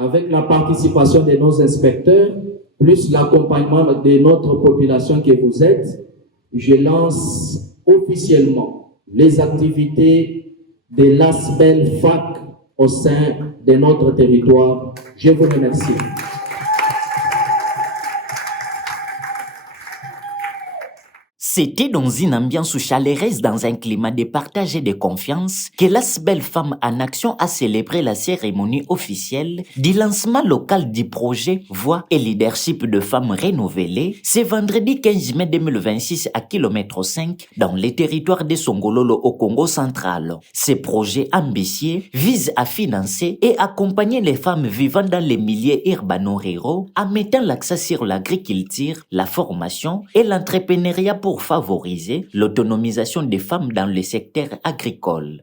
avec la participation de nos inspecteurs, plus l'accompagnement de notre population que vous êtes, je lance officiellement les activités de l'ASBEL FAC au sein de notre territoire. Je vous remercie. C'était dans une ambiance chaleureuse, dans un climat de partage et de confiance, que l'ASBEL Femmes en Action a célébré la cérémonie officielle du lancement local du projet Voix et Leadership de Femmes Renouvelées ce vendredi 15 mai 2026 à km 5 dans les territoires de Songololo au Congo central. Ce projet ambitieux vise à financer et accompagner les femmes vivant dans les milieux urbano-ruraux en mettant l'accent sur l'agriculture, la formation et l'entrepreneuriat pour favoriser l'autonomisation des femmes dans le secteur agricole.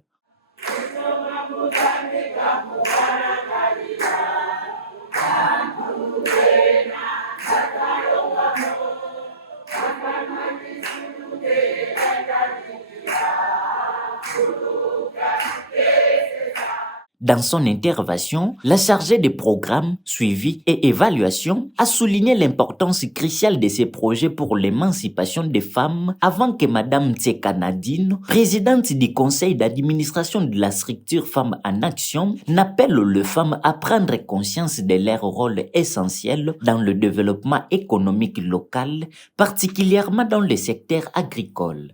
Dans son intervention, la chargée des programmes, suivi et évaluation a souligné l'importance cruciale de ces projets pour l'émancipation des femmes avant que Madame Tseka Nadine, présidente du conseil d'administration de la structure Femmes en Action, n'appelle les femmes à prendre conscience de leur rôle essentiel dans le développement économique local, particulièrement dans le secteur agricole.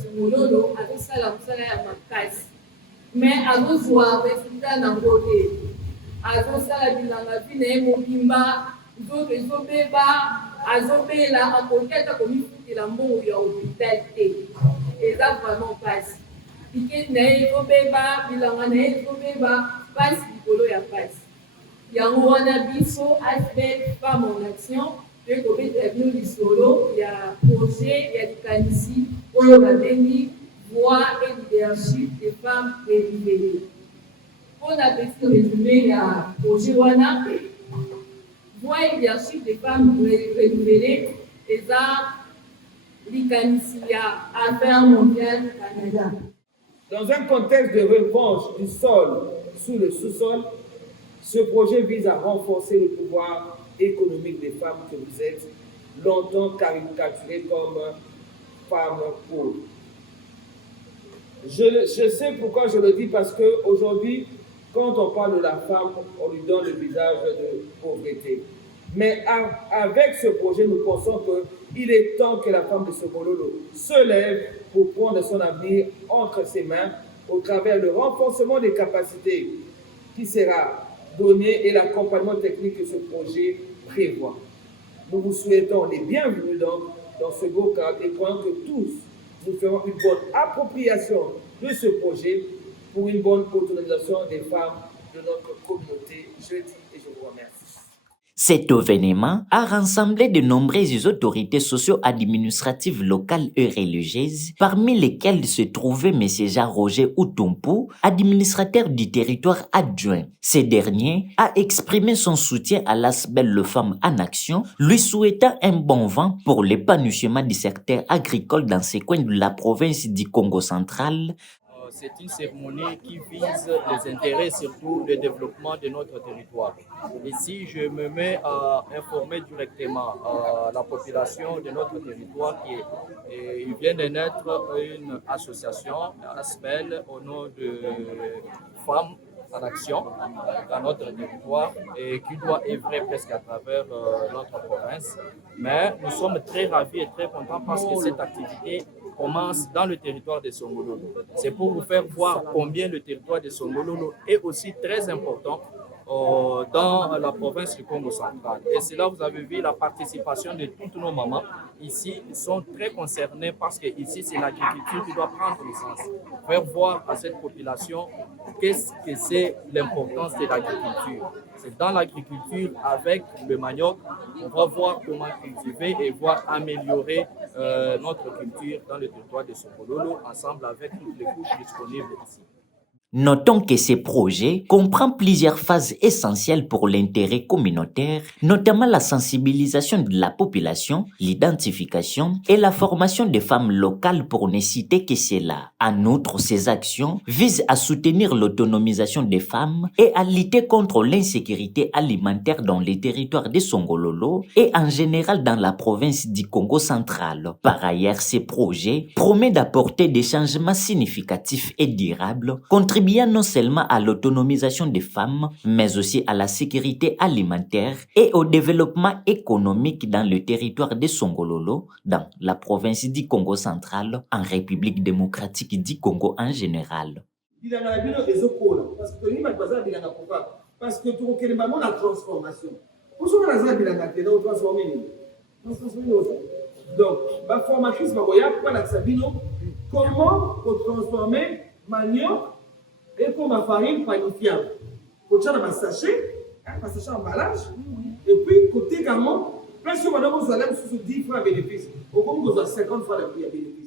Songololo azosala mosala ya makasi mais azozwa resultat nango te, azosala bilanga vi na ye mobimba, nzoto ezobeba, azobela, akoki ata komifutela mbongo ya hopital te, eza vraiment mpasi. Tiketi na ye ezobeba, bilanga na ye ezobeba, mpasi likolo ya mpasi. Yango wana biso ASBEL Femmes en Action ekobetela bino lisolo ya projet ya likanisi oyo babengi Voix et Leadership des Femmes Renouvelées. Pour la petite résumé ya projet wana, Voix et Leadership des Femmes Renouvelées eza likanisi ya Affaires mondiales Canada. Dans un contexte de revanche du sol sous le sous-sol, ce projet vise à renforcer le pouvoir économique des femmes que vous êtes, longtemps caricaturées comme femmes pauvres. Je sais pourquoi je le dis, parce qu'aujourd'hui, quand on parle de la femme, on lui donne le visage de pauvreté. Mais avec ce projet, nous pensons qu'il est temps que la femme de Songololo se lève pour prendre son avenir entre ses mains au travers du renforcement des capacités qui sera donné et l'accompagnement technique que ce projet prévoit. Nous vous souhaitons les bienvenus dans ce beau cadre et croyons que tous nous ferons une bonne appropriation de ce projet pour une bonne autonomisation des femmes de notre communauté. Je dis et je vous remercie. Cet événement a rassemblé de nombreuses autorités socio-administratives locales et religieuses, parmi lesquelles se trouvait M. Jean-Roger Outumpu, administrateur du territoire adjoint. Ce dernier a exprimé son soutien à l'ASBEL Femmes en Action, lui souhaitant un bon vent pour l'épanouissement du secteur agricole dans ces coins de la province du Congo central. C'est une cérémonie qui vise les intérêts, surtout le développement de notre territoire. Ici, je me mets à informer directement la population de notre territoire qu'il vient de naître une association, ASBEL, au nom de Femmes en Action dans notre territoire et qui doit œuvrer presque à travers notre province. Mais nous sommes très ravis et très contents parce que cette activité commence dans le territoire de Songololo. C'est pour vous faire voir combien le territoire de Songololo est aussi très important dans la province du Congo central. Et c'est là vous avez vu la participation de toutes nos mamans. Ici, ils sont très concernés parce que ici, c'est l'agriculture qui doit prendre le sens. Faire voir à cette population qu'est-ce que c'est l'importance de l'agriculture. C'est dans l'agriculture, avec le manioc, on va voir comment cultiver et voir améliorer notre culture dans le territoire de Songololo, ensemble avec toutes les couches disponibles ici. Notons que ce projet comprend plusieurs phases essentielles pour l'intérêt communautaire, notamment la sensibilisation de la population, l'identification et la formation des femmes locales pour ne citer que cela. En outre, ces actions visent à soutenir l'autonomisation des femmes et à lutter contre l'insécurité alimentaire dans les territoires de Songololo et en général dans la province du Congo central. Par ailleurs, ce projet promet d'apporter des changements significatifs et durables, contribuant non seulement à l'autonomisation des femmes, mais aussi à la sécurité alimentaire et au développement économique dans le territoire de Songololo, dans la province du Congo central, en République démocratique du Congo en général. Parce que tout le monde la transformation. Pour ce que nous avons transformé. Donc, la formatrice, comment transformer manioc et comme ma farine panifiable. Pour ça, un sachet emballage. Et puis, côté également, presque madame, vous allez sous 10 fois bénéfice. Au moins, vous avez 50 fois de bénéfice.